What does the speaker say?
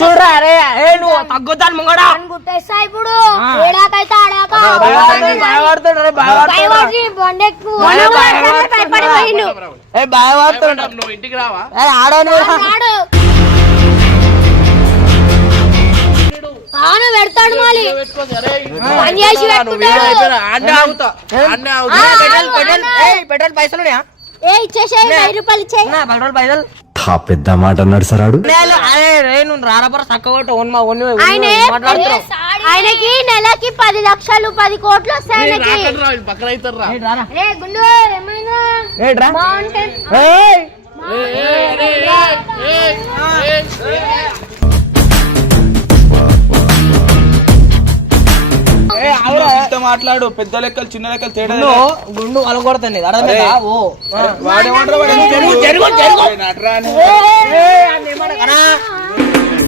చూడరా అరే నువ్వు తగ్గుతాను ముంగడా గుట్టేస్తా ఇప్పుడు ఏడాకైతే ఆడాక ఇంటికి రావా ఆను పెడతాడు మళ్ళీ పని చేసి పెట్రోల్ పైసలు ఇచ్చేసే 1000 రూపాయలు ఇచ్చే పెట్రోల్ పైసలు పెద్ద మాట అన్నాడు సరాడు. నువ్వు రారపర చక్కగా ఆయనకి నెలకి 10 లక్షలు 10 కోట్లు వస్తాయి మాట్లాడు. పెద్ద లెక్కలు చిన్న లెక్కలు తేడా గుండు అలగొడతాను